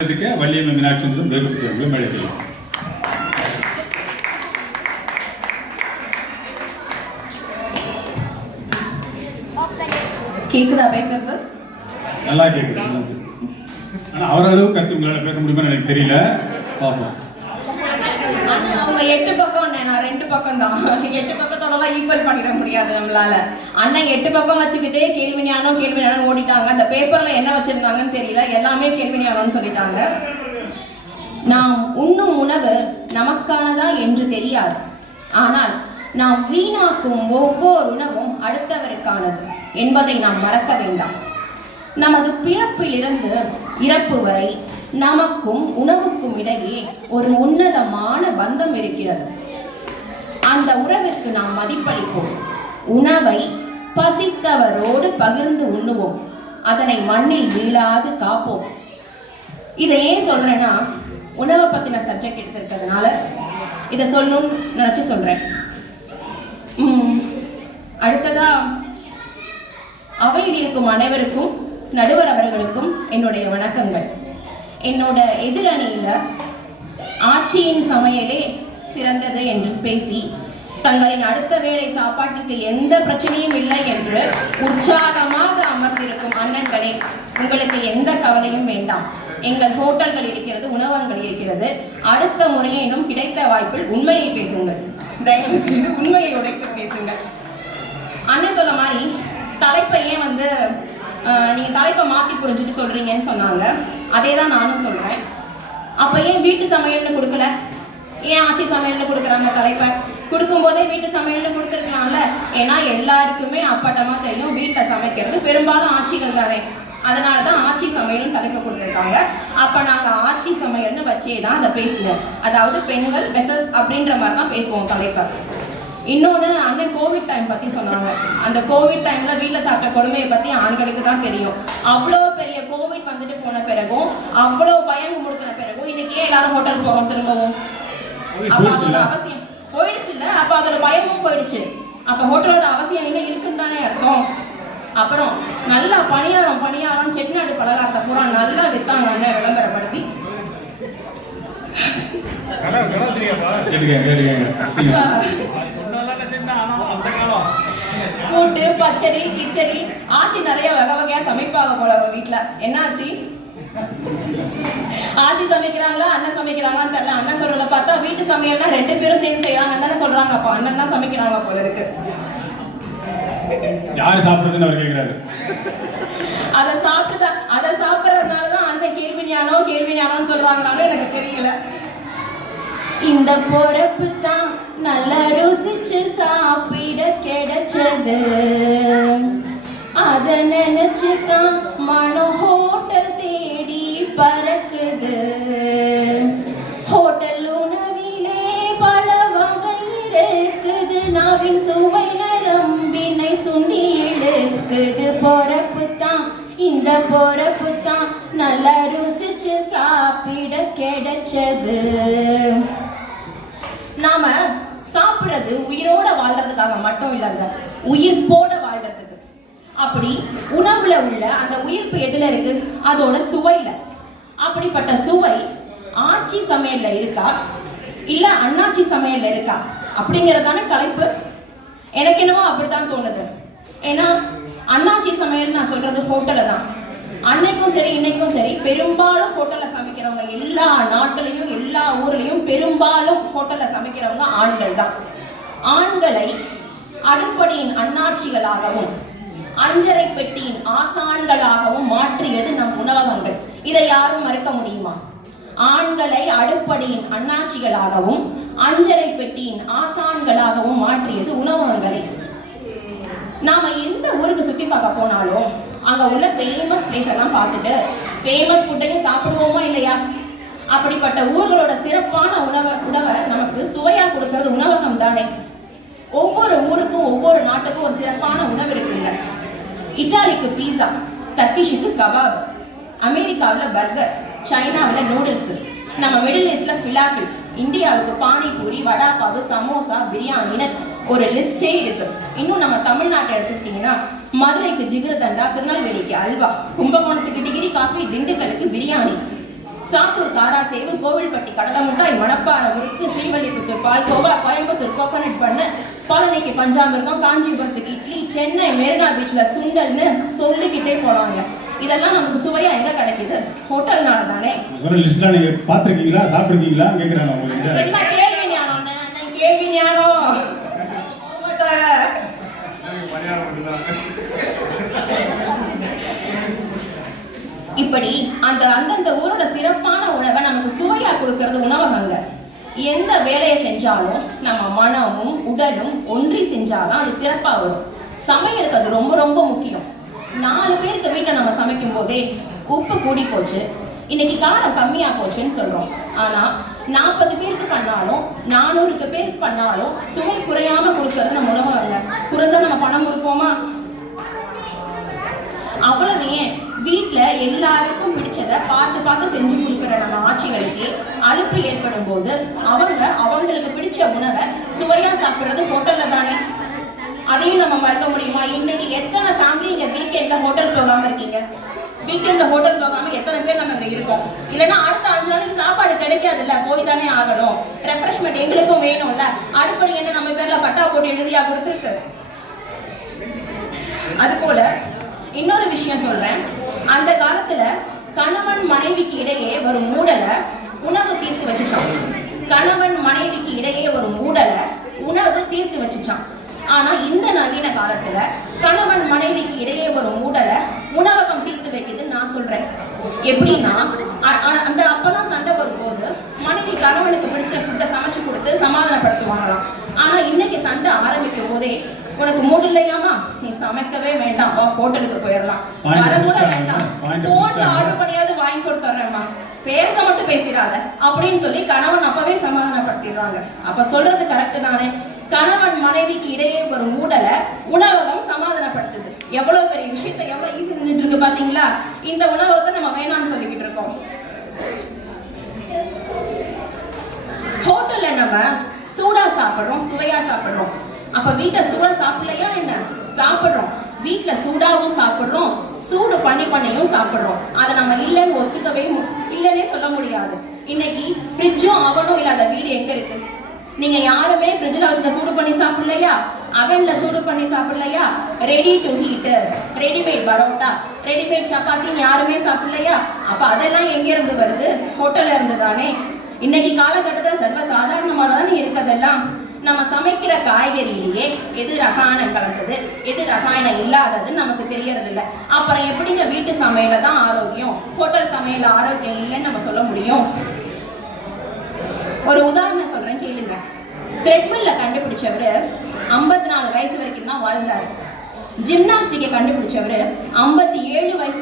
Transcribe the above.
வள்ளியம்மன் மீனாட்சி சுந்தரம் வேகப்பட்டவர்களும் மேடைகள். கேக்குதா பேசுறது? நல்லா கேக்குது. ஆனால் அவரளவு கற்று உங்களால் பேச முடியுமான்னு எனக்கு தெரியல. பார்ப்போம். அவங்க 8 பக்கம், நான் 2 பக்கம் தான். 8 பக்கத்தோடலாம் ஈக்குவல் பண்ணிட முடியாது நம்மளால. அண்ணன் 8 பக்கம் வச்சுக்கிட்டே கேள்வி ஞானம் ஓடிட்டாங்க. அந்த பேப்பர்ல என்ன வச்சிருந்தாங்கன்னு தெரியல, எல்லாமே கேள்வி ஞானம்னு சொல்லிட்டாங்க. நாம் உண்ணும் உணவு நமக்கானதா என்று தெரியாது, ஆனால் நாம் வீணாக்கும் ஒவ்வொரு உணவும் அடுத்தவருக்கானது என்பதை நாம் மறக்க வேண்டாம். நமது பிறப்பிலிருந்து இறப்பு வரை நமக்கும் உணவுக்கும் இடையே ஒரு உன்னதமான பந்தம் இருக்கிறது. அந்த உறவிற்கு நாம் மதிப்பளிப்போம். உணவை பசித்தவரோடு பகிர்ந்து உண்ணுவோம். அதனை மண்ணில் வீழாது காப்போம். இதை ஏன் சொல்றேன்னா, உணவை பத்தின சப்ஜெக்ட் எடுத்திருக்கிறதுனால இதை சொல்லணும்னு நினைச்சு சொல்றேன். அடுத்ததா அவையில் இருக்கும் அனைவருக்கும், நடுவர் அவர்களுக்கும் என்னுடைய வணக்கங்கள். என்னோட எதிரணியில ஆட்சியின் சமையலே சிறந்தது என்று பேசி தங்களின் அடுத்த வேளை சாப்பாட்டுக்கு எந்த பிரச்சனையும் இல்லை என்று உற்சாகமாக அமர்ந்திருக்கும் அண்ணன்களே, உங்களுக்கு எந்த கவலையும் வேண்டாம். எங்கள் ஹோட்டல்கள் இருக்கிறது, உணவகங்கள் இருக்கிறது. அடுத்த முறையினும் கிடைத்த வாய்ப்பில் உண்மையை பேசுங்கள். தயவு செய்து உண்மையை உடைத்து பேசுங்கள். அண்ணன் சொல்ல மாதிரி தலைப்பை ஏன் நீங்க தலைப்பை மாத்தி புரிஞ்சுட்டு சொல்றீங்கன்னு சொன்னாங்க. அதே தான் நானும் சொல்றேன். அப்ப ஏன் வீட்டு சமையல்னு கொடுக்கல, ஏன் ஆட்சி சமையல்னு கொடுக்குறாங்க? தலைப்பை கொடுக்கும் போதே வீட்டு சமையல்னு கொடுத்துருக்கலாம்ல. ஏன்னா எல்லாருக்குமே அப்பட்டமா தெரியும், வீட்டில் சமைக்கிறது பெரும்பாலும் ஆட்சிகள் தானே. அதனால தான் ஆட்சி சமையல்னு தலைப்பை கொடுத்துருக்காங்க. அப்ப நாங்க ஆட்சி சமையல்னு வச்சே தான் அதை பேசுவோம். அதாவது பெண்கள் வெசஸ் அப்படின்ற மாதிரி தான் பேசுவோம் தலைப்பை. இன்னொன்று, அண்ணன் கோவிட் டைம் பற்றி சொன்னாங்க. அந்த கோவிட் டைமில் வீட்டில் சாப்பிட்ட கொடுமையை பற்றி ஆண்களுக்கு தான் தெரியும். அவ்வளோ பெரிய கோவிட் வந்துட்டு போன பிறகும், அவ்வளோ பயம் முடுத்தின பிறகும் இன்னைக்கு ஏன் எல்லாரும் ஹோட்டல் போகிறோம் திரும்பவும்? அப்போ அதோட அவசியம் போயிடுச்சு இல்லை? அப்போ அதோட பயமும் போயிடுச்சு. அப்போ ஹோட்டலோட அவசியம் என்ன இருக்குன்னு தானே அர்த்தம். அப்புறம் நல்லா பணியாரம் செட்டிநாடு பலகாரத்தை பூரா நல்லா விற்றாங்க அண்ணன், விளம்பரப்படுத்தி. கூட்டு பச்சடி கிச்சடி ஆச்சி நிறைய வகை வகையா சமைப்பாங்க போல வீட்டுல. என்ன ஆச்சு? ஆச்சி சமைக்கிறாங்களா அண்ணன் சமைக்கிறாங்களான்னு தெரியல. அண்ணன் சொல்றத பார்த்தா வீட்டு சமையல்னா 2 பேரும் சேர்ந்து செய்யறாங்கன்னு தானே சொல்றாங்க. அப்ப அண்ணன் தான் சமைக்கிறாங்க போல இருக்கு. யாரு சாப்பிடுறதுன்னு அவர் கேட்கிறாரு. அதை சாப்பிடுறதுனாலதான் அண்ணன் கேள்வி ஞானம் சொல்றாங்களான்னு எனக்கு தெரியல. இந்த பொறப்பு தான் நல்லா ருசிச்சு சாப்பிட கிடைச்சது. அத நினைச்சுதான் மனோ ஹோட்டல் தேடி பறக்குது. ஹோட்டல் உணவிலே பல வகை இருக்குது. நாவின் சுவை நரம்பினை சுண்டி எடுக்குது. பொறப்பு தான், இந்த பொறப்பு தான் நல்லா ருசிச்சு சாப்பிட கிடைச்சது. நாம சாப்பிடுறது உயிரோட வாழ்றதுக்காக மட்டும் இல்லைங்க, உயிர்ப்போட வாழ்றதுக்கு. அப்படி உணவுல உள்ள அந்த உயிர்ப்பு எதுல இருக்கு? அதோட சுவையில. அப்படிப்பட்ட சுவை ஆட்சி சமையல்ல இருக்கா இல்ல அண்ணாச்சி சமையல்ல இருக்கா அப்படிங்கறதான தலைப்பு. எனக்கு என்னவோ அப்படித்தான் தோணுது. ஏன்னா அண்ணாச்சி சமையல் நான் சொல்றது ஹோட்டல தான். அன்னைக்கும் சரி இன்னைக்கும் சரி பெரும்பாலும் ஹோட்டல்ல சமைக்கிறவங்க, எல்லா நாட்டிலையும் எல்லா ஊர்லயும் பெரும்பாலும் ஹோட்டல்ல சமைக்கிறவங்க ஆண்கள் தான். ஆண்களை அடுப்படியின் அண்ணாச்சிகளாகவும் அஞ்சரை பெட்டியின் ஆசான்களாகவும் மாற்றியது நம் உணவகங்கள். இதை யாரும் மறுக்க முடியுமா? ஆண்களை அடுப்படியின் அண்ணாச்சிகளாகவும் அஞ்சரை பெட்டியின் ஆசான்களாகவும் மாற்றியது உணவகங்களை. நாம எந்த ஊருக்கு சுத்தி பார்க்க போனாலும் அங்க உள்ள ஃபேமஸ் பிளேஸ் எல்லாம் பார்த்துட்டு ஃபேமஸ் ஃபுட்டையும் சாப்பிடுவோமா இல்லையா? அப்படிப்பட்ட ஊர்களோட சிறப்பான உணவை நமக்கு சுவையா கொடுக்கறது உணவகம் தானே. ஒவ்வொரு ஊருக்கும் ஒவ்வொரு நாட்டுக்கும் ஒரு சிறப்பான உணவு இருக்குங்க. இட்டாலிக்கு பீஸா, டர்க்கிஷுக்கு கபாப், அமெரிக்காவில் பர்கர், சைனாவில் நூடுல்ஸ், நம்ம மிடில் ஈஸ்ட்ல ஃபிலாஃபில், இந்தியாவுக்கு பானிபூரி, வடாபாவு, சமோசா, பிரியாணின்னு ஒரு லிஸ்டே இருக்கு. இன்னும் நம்ம தமிழ்நாட்டை எடுத்துக்கிட்டீங்கன்னா மதுரைக்கு ஜிகிருதண்டா, திருநெல்வேலிக்கு அல்வா, கும்பகோணத்துக்கு டிகிரி காஃபி, திண்டுக்கலுக்கு பிரியாணி, சாத்தூர் காராசேவு, கோவில்பட்டி கடலை மிட்டாய், மணப்பாறை முறுக்கு, ஸ்ரீவல்லிபுத்தூர் பால்கோவா, கோயம்புத்தூர் கோகோனட் பண்ணு, பழனிக்கு பஞ்சாமிர்தம், காஞ்சிபுரத்துக்கு இட்லி, சென்னை மெரினா பீச்ல சுண்டல்னு சொல்லிக்கிட்டே போனாங்க. இதெல்லாம் நமக்கு சுவையா எங்க கிடைக்குது? ஹோட்டல்னால தானே. சொல்ற லிஸ்ட்லாம் நீங்க பாத்துருக்கீங்களா, சாப்பிட்டுருக்கீங்களா கேக்குறாங்க உங்களுக்கு. என்ன கேள்வி ஞானம்? கேள்வி ஞானம் இப்படி அந்தந்த ஊரோட சிறப்பான உணவை நமக்கு சுவையா கொடுக்கறது உணவகங்க. எந்த வேலையை செஞ்சாலும் நம்ம மனமும் உடலும் ஒன்றி செஞ்சாதான் அது சிறப்பா வரும். சமையலுக்கு அது ரொம்ப ரொம்ப முக்கியம். 4 பேருக்கு வீட்டில் நம்ம சமைக்கும் போதே உப்பு கூடி போச்சு, இன்னைக்கு காரம் கம்மியா போச்சுன்னு சொல்றோம். ஆனா 40 பேருக்கு பண்ணாலும் 400 பேருக்கு பண்ணாலும் சுவை குறையாம கொடுக்கறது நம்ம உணவகங்க. குறைஞ்சா நம்ம பணம் கொடுப்போமா? அவ்வளவு ஏன், வீட்டுல எல்லாருக்கும் பிடிச்சதை பார்த்து பார்த்து செஞ்சு கொடுக்குற நம்ம ஆட்சிகளுக்கு அலுப்பு ஏற்படும் போது அவங்களுக்கு பிடிச்ச உணவை சுவையா சாப்பிடுறது ஹோட்டல்ல தானே. அதையும் நம்ம மறக்க முடியுமா? இன்னைக்கு எத்தனை ஃபேமிலி இங்க வீக்கெண்ட்ல ஹோட்டல் போகாம இருக்கீங்க? வீக்கெண்ட்ல ஹோட்டல் போகாம எத்தனை பேர் நம்ம இங்க இருக்கோம்? இல்லைன்னா அடுத்த 5 நாளைக்கு சாப்பாடு கிடைக்காதுல்ல, போய் தானே ஆகணும். ரெஃப்ரெஷ்மெண்ட் எங்களுக்கும் வேணும்ல. அடுப்படி என்ன நம்ம பேர்ல பட்டா போட்டு எழுதியா கொடுத்துருக்கு? அது போல இன்னொரு விஷயம் சொல்றேன். அந்த காலத்துல கணவன் மனைவிக்கு இடையே ஒரு மூடலை உணவு தீர்த்து வச்சுச்சான். கணவன் மனைவிக்கு இடையே ஒரு மூடலை உணவு தீர்த்து வச்சுச்சான். ஆனா இந்த நவீன காலத்துல கணவன் மனைவிக்கு இடையே ஒரு மூடலை உணவகம் தீர்த்து வைக்குதுன்னு நான் சொல்றேன். எப்படின்னா, அந்த அப்பெல்லாம் சண்டை வரும்போது மனைவி கணவனுக்கு பிடிச்ச ஃபுட்டை சமைச்சு கொடுத்து சமாதானப்படுத்துவாங்களாம். ஆனா இன்னைக்கு சண்டை ஆரம்பிக்கும் போதே, உனக்கு மூடு இல்லையாமா, நீ சமைக்கவே வேண்டாம், ஹோட்டலுக்கு போயிடலாம், வரக்கூட வேண்டாம், போன்ல ஆர்டர் பண்ணியாவது வாங்கி கொடுத்துட்றேம்மா, பேச மட்டும் பேசிடாத அப்படின்னு சொல்லி கணவன் அப்பவே சமாதானப்படுத்திடுறாங்க. அப்ப சொல்றது கரெக்ட் தானே? கணவன் மனைவிக்கு இடையே ஒரு மூடலை உணவகம் சமாதானப்படுத்துது. எவ்வளவு பெரிய விஷயத்தை எவ்வளவு ஈஸி செஞ்சுட்டு இருக்கு பாத்தீங்களா? இந்த உணவகத்தை நம்ம வேணாம்னு சொல்லிக்கிட்டு இருக்கோம். ஹோட்டல்ல நம்ம சூடா சாப்பிடுறோம், சுவையா சாப்பிடுறோம். அப்ப வீட்டுல சூடா சாப்பிடலையா என்ன? சாப்பிடுறோம். வீட்டுல சூடாவும் சாப்பிடுறோம், சூடு பண்ணியும் சாப்பிடுறோம். அதை நம்ம இல்லைன்னு இல்லைன்னே சொல்ல முடியாது. இன்னைக்கு ஃப்ரிட்ஜும் அவனும் இல்லாத வீடு எங்க இருக்கு? நீங்க யாருமே ஃப்ரிட்ஜில் வச்சத சூடு பண்ணி சாப்பிடலையா? அவன்ல சூடு பண்ணி சாப்பிடலையா? Ready to heat, readymade parotta, readymade சப்பாத்தின்னு யாருமே சாப்பிடலையா? அப்ப அதெல்லாம் எங்க இருந்து வருது? ஹோட்டல்ல இருந்து தானே. இன்னைக்கு காலகட்டத்தில் சர்வ சாதாரணமா தானே இருக்கதெல்லாம். நம்ம சமைக்கிற காய்கறியிலேயே எது ரசாயனம் கலந்தது, எது ரசாயனம் இல்லாததுன்னு நமக்கு தெரியறது இல்லை. அப்புறம் எப்படிங்க வீட்டு சமையல தான் ஆரோக்கியம், ஹோட்டல் சமையல ஆரோக்கியம் இல்லைன்னு நம்ம சொல்ல முடியும்? ஒரு உதாரணம் சொல்றேன் கேளுங்க. த்ரெட்மில்ல கண்டுபிடிச்சவரு 54 வயசு வரைக்கும் தான் வாழ்ந்தாரு. ஜிம்னாஸ்டிக்கை கண்டுபிடிச்சவரு 57 வயசு